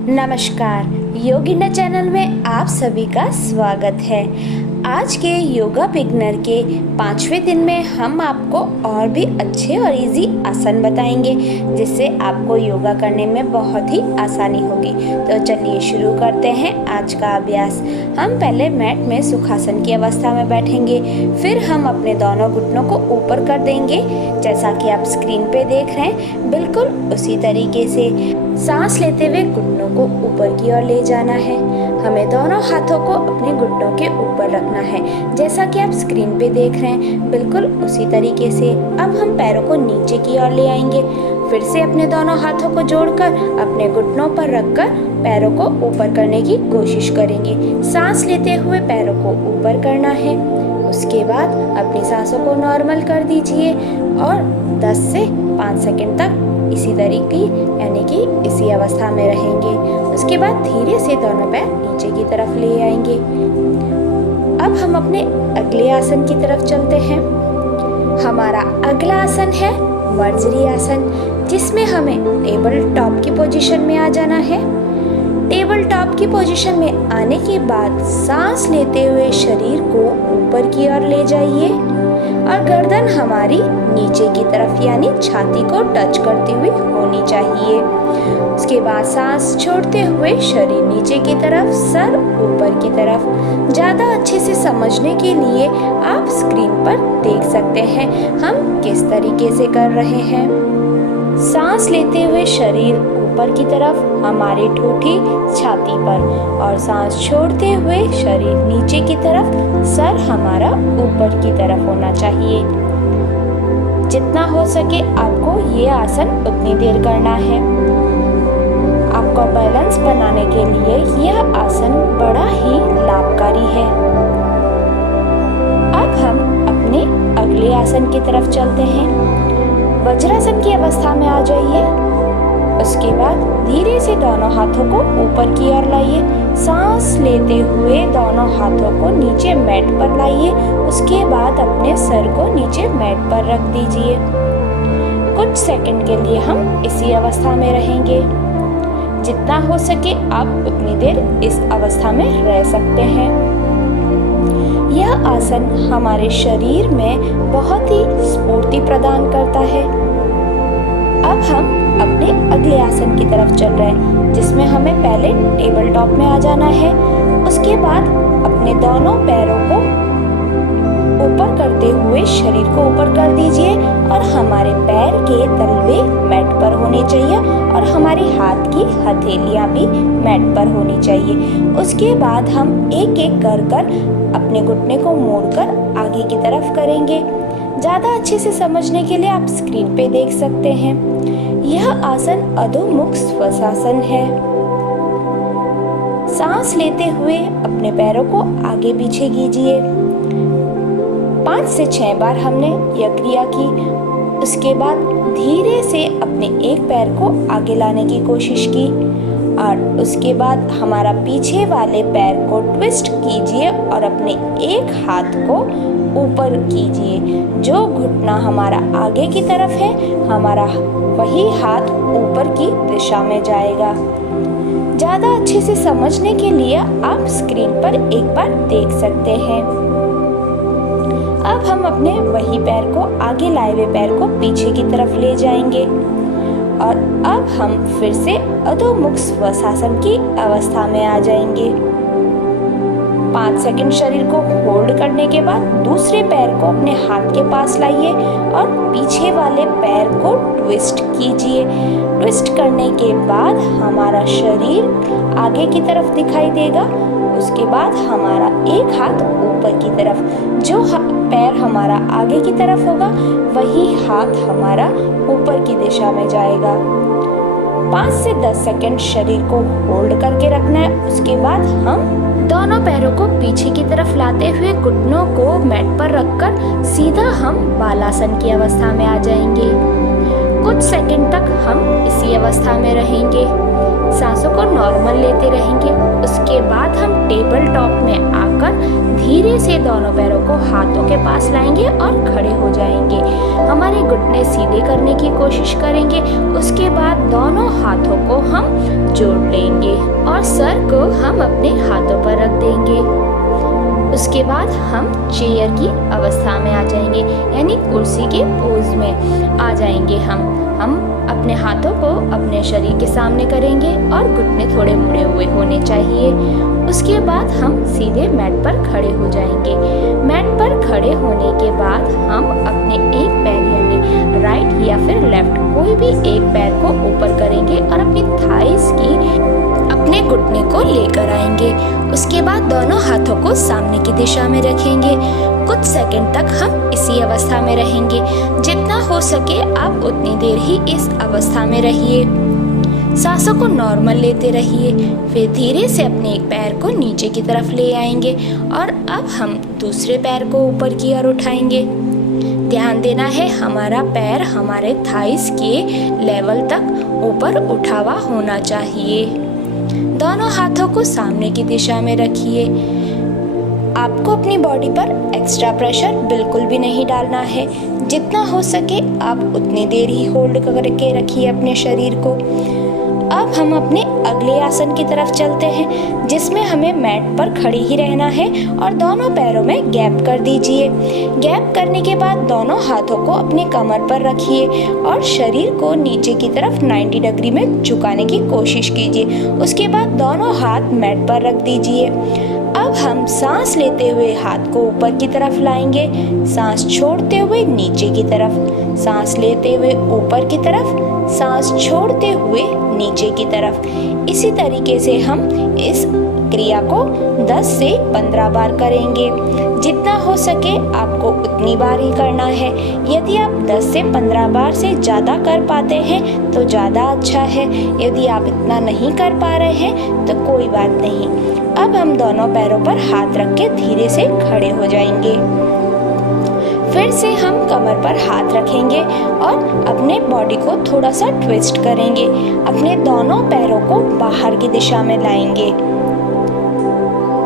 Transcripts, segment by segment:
नमस्कार, योगिना चैनल में आप सभी का स्वागत है। आज के योगा बिगनर के 5वें दिन में हम आपको और भी अच्छे और इजी आसन बताएंगे जिससे आपको योगा करने में बहुत ही आसानी होगी। तो चलिए शुरू करते हैं आज का अभ्यास। हम पहले मैट में सुखासन की अवस्था में बैठेंगे, फिर हम अपने दोनों घुटनों को ऊपर कर देंगे जैसा कि आप स्क्रीन पे देख रहे हैं। बिल्कुल उसी तरीके से सांस लेते हुए घुटनों को ऊपर की ओर ले जाना है। हमें दोनों हाथों को अपने घुटनों के ऊपर रखना है जैसा कि आप स्क्रीन पे देख रहे हैं। बिल्कुल उसी तरीके से अब हम पैरों को नीचे की ओर ले आएंगे। फिर से अपने दोनों हाथों को जोड़कर अपने घुटनों पर रखकर पैरों को ऊपर करने की कोशिश करेंगे। सांस लेते हुए पैरों को ऊपर करना है। उसके बाद अपनी सांसों को नॉर्मल कर दीजिए और 10 से 5 सेकंड तक इसी तरीके यानी कि इसी अवस्था में रहेंगे। उसके बाद धीरे से दोनों पैर नीचे की तरफ ले आएंगे। अब हम अपने अगले आसन की तरफ चलते हैं। हमारा अगला आसन है वर्जरी आसन, जिसमें हमें टेबल टॉप की पोजीशन में आ जाना है। टेबल टॉप की पोजीशन में आने के बाद सांस लेते हुए शरीर को ऊपर की ओर ले जाइए और गर्दन हमारी नीचे की तरफ यानी छाती को टच करती हुई होनी चाहिए। उसके बाद सांस छोड़ते हुए शरीर नीचे की तरफ, सर ऊपर की तरफ। ज़्यादा अच्छे से समझने के लिए आप स्क्रीन पर देख सकते हैं हम किस तरीके से कर रहे हैं। सांस लेते हुए शरीर ऊपर की तरफ, हमारी ठोठी छाती पर, और सांस छोड़ते हुए शरीर नीचे की तरफ, सर हमारा ऊपर की तरफ होना चाहिए। जितना हो सके आपको ये आसन उतनी देर करना है। आपको बैलेंस बनाने के लिए यह आसन बड़ा ही लाभकारी है। अब हम अपने अगले आसन की तरफ चलते हैं। वज्रासन की अवस्था में आ जाइए। उसके बाद धीरे से दोनों हाथों को ऊपर की ओर लाइए। सांस लेते हुए दोनों हाथों को नीचे मैट पर लाइए। उसके बाद अपने सर को नीचे मैट पर रख दीजिए। कुछ सेकंड के लिए हम इसी अवस्था में रहेंगे। जितना हो सके आप उतनी देर इस अवस्था में रह सकते हैं। यह आसन हमारे शरीर में बहुत ही स्फूर्ति प्रदान करता है। अब हम अपने अगले आसन की तरफ चल रहे हैं, जिसमें हमें पहले टेबल टॉप में आ जाना है। उसके बाद अपने दोनों पैरों को ऊपर करते हुए शरीर को ऊपर कर दीजिए और हमारे पैर के तलवे मैट पर होने चाहिए और हमारी हाथ की हथेलियां भी मैट पर होनी चाहिए। उसके बाद हम एक एक कर अपने घुटने को मोड़कर आगे की तरफ करेंगे। ज़्यादा अच्छे से समझने के लिए आप स्क्रीन पे देख सकते हैं। यह आसन अधोमुख श्वासासन है। सांस लेते हुए अपने पैरों को आगे पीछे कीजिए। 5 से 6 बार हमने यह क्रिया की। उसके बाद धीरे से अपने एक पैर को आगे लाने की कोशिश की और उसके बाद हमारा पीछे वाले पैर को ट्विस्ट कीजिए और अपने एक हाथ को ऊपर कीजिए। जो घुटना हमारा आगे की तरफ है, हमारा वही हाथ ऊपर की दिशा में जाएगा। ज़्यादा अच्छे से समझने के लिए आप स्क्रीन पर एक बार देख सकते हैं। अब हम अपने वही पैर को आगे लाए हुए पैर को पीछे की तरफ ले जाएंगे और अब हम फिर से अधोमुख श्वासासन की अवस्था में आ जाएंगे। 5 सेकंड शरीर को होल्ड करने के बाद दूसरे पैर को अपने हाथ के पास लाइए और पीछे वाले पैर को ट्विस्ट कीजिए। ट्विस्ट करने के बाद हमारा शरीर आगे की तरफ दिखाई देगा। उसके बाद हमारा एक हाथ ऊपर की तरफ, जो पैर हमारा आगे की तरफ होगा वही हाथ हमारा ऊपर की दिशा में जाएगा। 5 से 10 सेकंड शरीर को होल्ड करके रखना है। उसके बाद हम दोनों पैरों को पीछे की तरफ लाते हुए घुटनों को मैट पर रखकर सीधा हम बालासन की अवस्था में आ जाएंगे। कुछ सेकंड तक हम इसी अवस्था में रहेंगे। सांसों को नॉर्मल लेते रहेंगे। उसके बाद हम टेबल टॉप में आकर उठाकर धीरे से दोनों पैरों को हाथों के पास लाएंगे और खड़े हो जाएंगे। हमारे घुटने सीधे करने की कोशिश करेंगे। उसके बाद दोनों हाथों को हम जोड़ लेंगे और सर को हम अपने हाथों पर रख देंगे। उसके बाद हम चेयर की अवस्था में आ जाएंगे, यानी कुर्सी के पोज में आ जाएंगे। हम अपने हाथों को अपने शरीर के सामने करेंगे और घुटने थोड़े मुड़े हुए होने चाहिए। उसके बाद हम सीधे मैट पर खड़े हो जाएंगे। मैट पर खड़े होने के बाद हम अपने एक पैर यानी राइट या फिर लेफ्ट कोई भी एक पैर को ऊपर करेंगे और अपनी थाइस की अपने घुटने को लेकर आएंगे। उसके बाद दोनों हाथों को सामने की दिशा में रखेंगे। कुछ सेकंड तक हम इसी अवस्था में रहेंगे। जितना हो सके आप उतनी देर ही इस अवस्था में रहिए। सांसों को नॉर्मल लेते रहिए। फिर धीरे से अपने एक पैर को नीचे की तरफ ले आएंगे और अब हम दूसरे पैर को ऊपर की ओर उठाएंगे। ध्यान देना है हमारा पैर हमारे थाइस के लेवल तक ऊपर उठा हुआ होना चाहिए। दोनों हाथों को सामने की दिशा में रखिए। आपको अपनी बॉडी पर एक्स्ट्रा प्रेशर बिल्कुल भी नहीं डालना है। जितना हो सके आप उतनी देर ही होल्ड करके रखिए अपने शरीर को। अब हम अपने अगले आसन की तरफ चलते हैं, जिसमें हमें मैट पर खड़ी ही रहना है और दोनों पैरों में गैप कर दीजिए। गैप करने के बाद दोनों हाथों को अपने कमर पर रखिए और शरीर को नीचे की तरफ 90 डिग्री में झुकाने की कोशिश कीजिए। उसके बाद दोनों हाथ मैट पर रख दीजिए। अब हम सांस लेते हुए हाथ को ऊपर की तरफ लाएंगे, सांस छोड़ते हुए नीचे की तरफ, सांस लेते हुए ऊपर की तरफ, सांस छोड़ते हुए नीचे की तरफ। इसी तरीके से हम इस क्रिया को 10 से 15 बार करेंगे। जितना हो सके आपको उतनी बार ही करना है। यदि आप 10 से 15 बार से ज़्यादा कर पाते हैं तो ज़्यादा अच्छा है। यदि आप इतना नहीं कर पा रहे हैं तो कोई बात नहीं। अब हम दोनों पैरों पर हाथ रख के धीरे से खड़े हो जाएंगे। फिर से हम कमर पर हाथ रखेंगे और अपने बॉडी को थोड़ा सा ट्विस्ट करेंगे। अपने दोनों पैरों को बाहर की दिशा में लाएंगे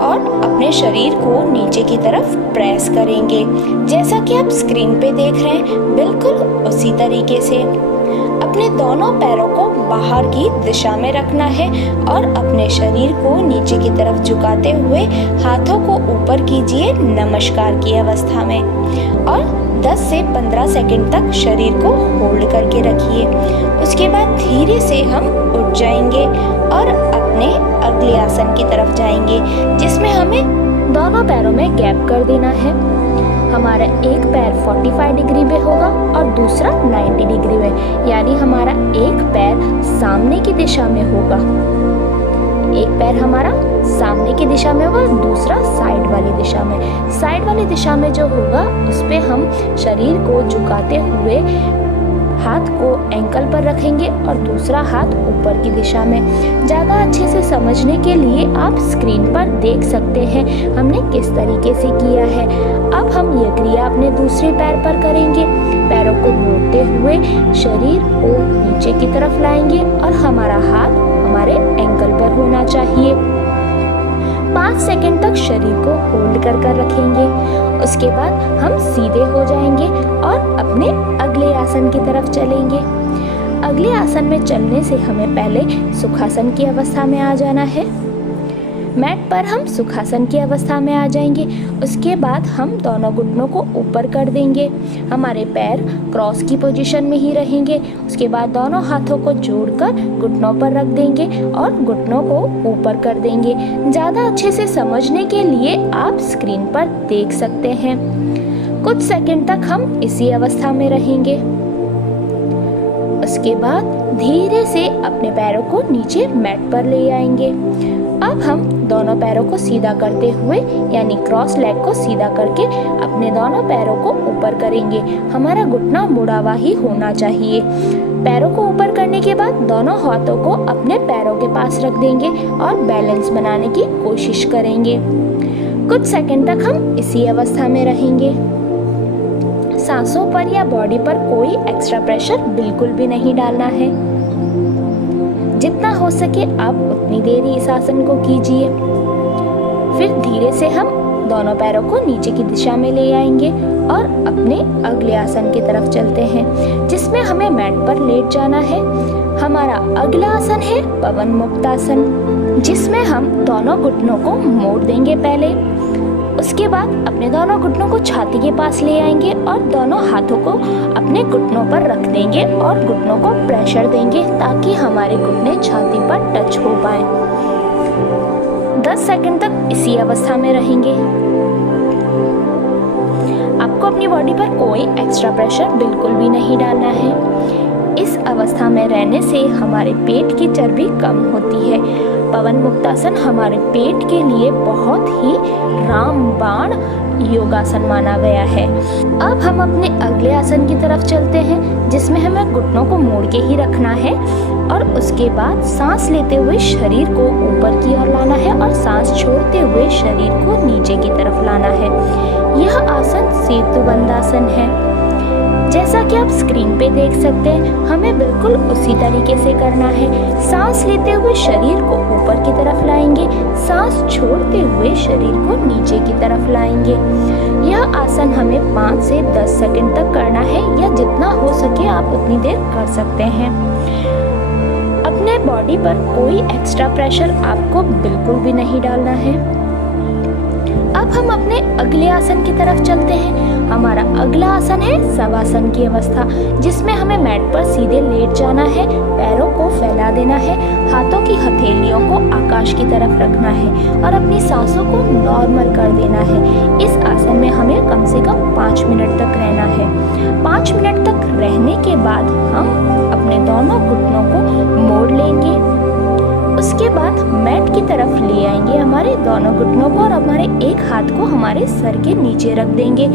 और अपने शरीर को नीचे की तरफ प्रेस करेंगे। जैसा कि आप स्क्रीन पे देख रहे हैं, बिल्कुल उसी तरीके से अपने दोनों पैरों को बाहर की दिशा में रखना है और अपने शरीर को नीचे की तरफ झुकाते हुए हाथों को ऊपर कीजिए नमस्कार की अवस्था में और 10 से 15 सेकंड तक शरीर को होल्ड करके रखिए। उसके बाद धीरे से हम उठ जाएंगे और अपने अगले आसन की तरफ जाएंगे, जिसमें हमें दोनों पैरों में गैप कर देना है। हमारा एक पैर 45 डिग्री में होगा और दूसरा 90 डिग्री में, यानी हमारा एक पैर सामने की दिशा में होगा। एक पैर हमारा सामने की दिशा में होगा, दूसरा साइड वाली दिशा में। साइड वाली दिशा में जो होगा उस पे हम शरीर को झुकाते हुए हाथ को एंकल पर रखेंगे और दूसरा हाथ ऊपर की दिशा में। ज़्यादा अच्छे से समझने के लिए आप स्क्रीन पर देख सकते हैं हमने किस तरीके से किया है। अब हम ये क्रिया अपने दूसरे पैर पर करेंगे। पैरों को मोड़ते हुए शरीर को नीचे की तरफ लाएंगे और हमारा हाथ हमारे एंकल पर होना चाहिए। 5 सेकंड तक शरीर को होल्ड कर रखेंगे। उसके बाद हम सीधे हो जाएंगे और अपने अगले आसन की तरफ चलेंगे। अगले आसन में चलने से हमें पहले सुखासन की अवस्था में आ जाना है। मैट पर हम सुखासन की अवस्था में आ जाएंगे। उसके बाद हम दोनों घुटनों को ऊपर कर देंगे। हमारे पैर क्रॉस की पोजीशन में ही रहेंगे। उसके बाद दोनों हाथों को जोड़कर घुटनों पर रख देंगे और घुटनों को ऊपर कर देंगे। ज़्यादा अच्छे से समझने के लिए आप स्क्रीन पर देख सकते हैं। कुछ सेकंड तक हम इसी अवस्था में रहेंगे। उसके बाद धीरे से अपने पैरों को नीचे मैट पर ले आएंगे। अब हम दोनों पैरों को सीधा करते हुए यानी क्रॉस लेग को सीधा करके अपने दोनों पैरों को ऊपर करेंगे। हमारा घुटना मुड़ा हुआ ही होना चाहिए। पैरों को ऊपर करने के बाद दोनों हाथों को अपने पैरों के पास रख देंगे और बैलेंस बनाने की कोशिश करेंगे। कुछ सेकंड तक हम इसी अवस्था में रहेंगे। सांसों पर या बॉडी पर कोई एक्स्ट्रा प्रेशर बिल्कुल भी नहीं डालना है। जितना हो सके आप उतनी देर ही इस आसन को कीजिए। फिर धीरे से हम दोनों पैरों को नीचे की दिशा में ले आएंगे और अपने अगले आसन की तरफ चलते हैं, जिसमें हमें मैट पर लेट जाना है। हमारा अगला आसन है पवन मुक्त आसन, जिसमें हम दोनों घुटनों को मोड़ देंगे पहले। उसके बाद अपने दोनों घुटनों को छाती के पास ले आएंगे और दोनों हाथों को अपने घुटनों पर रख देंगे और घुटनों को प्रेशर देंगे ताकि हमारे घुटने छाती पर टच हो पाए। 10 सेकंड तक इसी अवस्था में रहेंगे। आपको अपनी बॉडी पर कोई एक्स्ट्रा प्रेशर बिल्कुल भी नहीं डालना है। इस अवस्था में रहने से हमारे पेट की चर्बी कम होती है। पवन मुक्तासन हमारे पेट के लिए बहुत ही रामबाण योगासन माना गया है। अब हम अपने अगले आसन की तरफ चलते हैं, जिसमें हमें घुटनों को मोड़ के ही रखना है और उसके बाद सांस लेते हुए शरीर को ऊपर की ओर लाना है और सांस छोड़ते हुए शरीर को नीचे की तरफ लाना है। यह आसन सेतुबंध आसन है। जैसा कि आप स्क्रीन पे देख सकते हैं, हमें बिल्कुल उसी तरीके से करना है। सांस लेते हुए शरीर को ऊपर की तरफ लाएंगे, सांस छोड़ते हुए शरीर को नीचे की तरफ लाएंगे। यह आसन हमें 5 से 10 सेकंड तक करना है, या जितना हो सके आप उतनी देर कर सकते हैं। अपने बॉडी पर कोई एक्स्ट्रा प्रेशर आपको बिल्कुल भी नहीं डालना है। अब हम अपने अगले आसन की तरफ चलते हैं। हमारा अगला आसन है शवासन की अवस्था, जिसमें हमें मैट पर सीधे लेट जाना है, पैरों को फैला देना है, हाथों की हथेलियों को आकाश की तरफ रखना है और अपनी सांसों को नॉर्मल कर देना है। इस आसन में हमें कम से कम 5 मिनट तक रहना है। 5 मिनट तक रहने के बाद हम अपने दोनों घुटनों को मोड़ लेंगे। उसके बाद मैट की तरफ ले आएंगे हमारे दोनों घुटनों को और हमारे एक हाथ को हमारे सर के नीचे रख देंगे।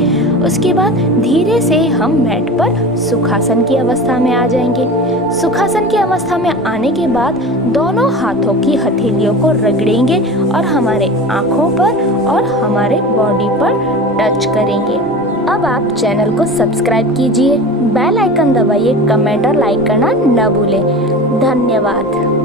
उसके बाद धीरे से हम मैट पर सुखासन की अवस्था में आ जाएंगे। सुखासन की अवस्था में आने के बाद दोनों हाथों की हथेलियों को रगड़ेंगे और हमारे आँखों पर और हमारे बॉडी पर टच करेंगे। अब आप चैनल को सब्सक्राइब कीजिए, बेल आइकन दबाइए, कमेंट और लाइक करना न भूलें। धन्यवाद।